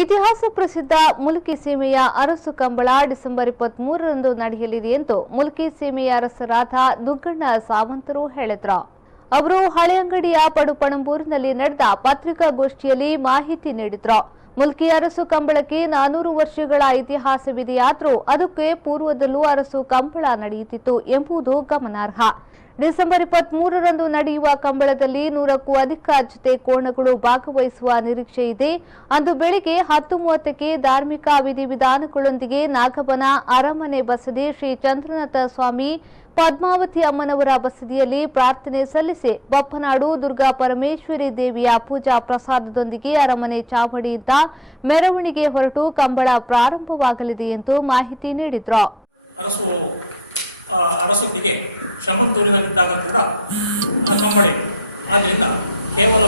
ಇತಿಹಾಸ ಪ್ರಸಿದ್ಧ ಮುಲ್ಕಿ ಸೀಮೆಯ ಅರಸು ಕಂಬಳ ಡಿಸೆಂಬರ್ 23ರಂದು ನಡೆಯಲಿದೆ ಎಂದು ಮುಲ್ಕಿ ಸೀಮೆಯ ಅರಸರಾದ ದುಗ್ಗಣ್ಣ ಸಾವಂತರು ಹೇಳಿದರು. ಅವರು ಹಳೆಯಂಗಡಿಯ ಪಡುಪಣಂಬೂರಿನಲ್ಲಿ ನಡೆದ ಪತ್ರಿಕಾಗೋಷ್ಠಿಯಲ್ಲಿ ಮಾಹಿತಿ ನೀಡಿದರು. ಮುಲ್ಕಿ ಅರಸು ಕಂಬಳಕ್ಕೆ 400 ವರ್ಷಗಳ ಇತಿಹಾಸವಿದೆಯಾದರೂ ಅದಕ್ಕೆ ಪೂರ್ವದಲ್ಲೂ ಅರಸು ಕಂಬಳ ನಡೆಯುತ್ತಿತ್ತು ಎಂಬುದು ಗಮನಾರ್ಹ. ಡಿಸೆಂಬರ್ 23ರಂದು ನಡೆಯುವ ಕಂಬಳದಲ್ಲಿ 100ಕ್ಕೂ ಅಧಿಕ ಜೊತೆ ಕೋಣಗಳು ಭಾಗವಹಿಸುವ ನಿರೀಕ್ಷೆ ಇದೆ. ಅಂದು ಬೆಳಿಗ್ಗೆ 10:30ಕ್ಕೆ ಧಾರ್ಮಿಕ ವಿಧಿವಿಧಾನಗಳೊಂದಿಗೆ ನಾಗಬನ ಅರಮನೆ ಬಸದಿ ಶ್ರೀ ಚಂದ್ರನಾಥ ಸ್ವಾಮಿ ಪದ್ಮಾವತಿ ಅಮ್ಮನವರ ಬಸದಿಯಲ್ಲಿ ಪ್ರಾರ್ಥನೆ ಸಲ್ಲಿಸಿ ಬಪ್ಪನಾಡು ದುರ್ಗಾ ಪರಮೇಶ್ವರಿ ದೇವಿಯ ಪೂಜಾ ಪ್ರಸಾದದೊಂದಿಗೆ ಅರಮನೆ ಚಾವಡಿಯಿಂದ ಮೆರವಣಿಗೆ ಹೊರಟು ಕಂಬಳ ಪ್ರಾರಂಭವಾಗಲಿದೆ ಎಂದು ಮಾಹಿತಿ ನೀಡಿದರು. ಶ್ರಮದಲ್ಲಿದ್ದಾಗ ಕೂಡ ಕಮ್ಮಡಿ ಆದ್ದರಿಂದ ಕೇವಲ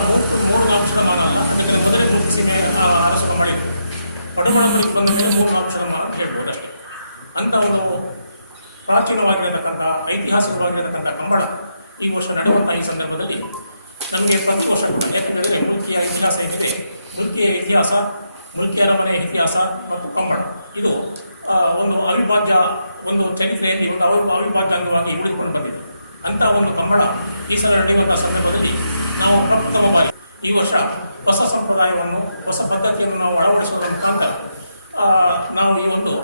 3 ಅಂಶಮಾನ ಇದರ ಮೊದಲೇ ಮುಗಿಸಿಮೆ ಅರಸು ಕಮ್ಮಡಿ ಪಡುವಣದಲ್ಲಿ ಬಂದರೆ 3 ಅಂಶಮಾನ ಹೇಳ್ಬೋದಾಗಿದೆ. ಅಂತ ಒಂದು ಪ್ರಾಚೀನವಾಗಿರತಕ್ಕಂಥ ಐತಿಹಾಸಿಕವಾಗಿರತಕ್ಕಂಥ ಕಂಬಳ ಈ ವರ್ಷ ನಡೆಯುವಂತಹ ಈ ಸಂದರ್ಭದಲ್ಲಿ ನಮಗೆ 10 ವರ್ಷ ಲೆಕ್ಕದಲ್ಲಿ ಮುಲ್ಕಿಯ ಇತಿಹಾಸ ಏನಿದೆ, ಮುಲ್ಕಿಯ ಇತಿಹಾಸ, ಮುಲ್ಕಿ ಅರಮನೆಯ ಇತಿಹಾಸ ಮತ್ತು ಕಂಬಳ ಇದು ಒಂದು ಅವಿಭಾಜ್ಯ ಒಂದು ಚರಿತ್ರೆಯಲ್ಲಿ ಒಂದು ಅವಿಭಾಜ್ಯ ಅಂಗವಾಗಿ ಉಳಿದುಕೊಂಡು ಬಂದಿದೆ. ಅಂತ ಒಂದು ಕಂಬಳ ಈ ಸಲ ನಡೆಯುವಂತಹ ಸಂದರ್ಭದಲ್ಲಿ ನಾವು ಪ್ರಪ್ರಥಮವಾಗಿ ಈ ವರ್ಷ ಹೊಸ ಸಂಪ್ರದಾಯವನ್ನು ಹೊಸ ಪದ್ಧತಿಯನ್ನು ನಾವು ಅಳವಡಿಸುವ ಮುಖಾಂತರ ನಾವು ಈ ಒಂದು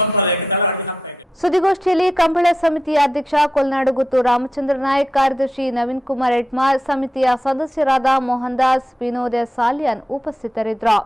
ಸಂಪ್ರದಾಯಕ್ಕೆ ತಳಹದಿ ಹಾಕ್ತಾ ಇದ್ದೇವೆ. ಸುದ್ದಿಗೋಷ್ಠಿಯಲ್ಲಿ ಕಂಬಳ ಸಮಿತಿಯ ಅಧ್ಯಕ್ಷ ಕೊಲ್ನಾಡುಗುತ್ತು ರಾಮಚಂದ್ರ ನಾಯ್ಕ್, ಕಾರ್ಯದರ್ಶಿ ನವೀನ್ ಕುಮಾರ್ ಎಟ್ಮಾರ್, ಸಮಿತಿಯ ಸದಸ್ಯರಾದ ಮೋಹನ್ ದಾಸ್, ವಿನೋದ್ ಸಾಲಿಯಾನ್ ಉಪಸ್ಥಿತರಿದ್ದರು.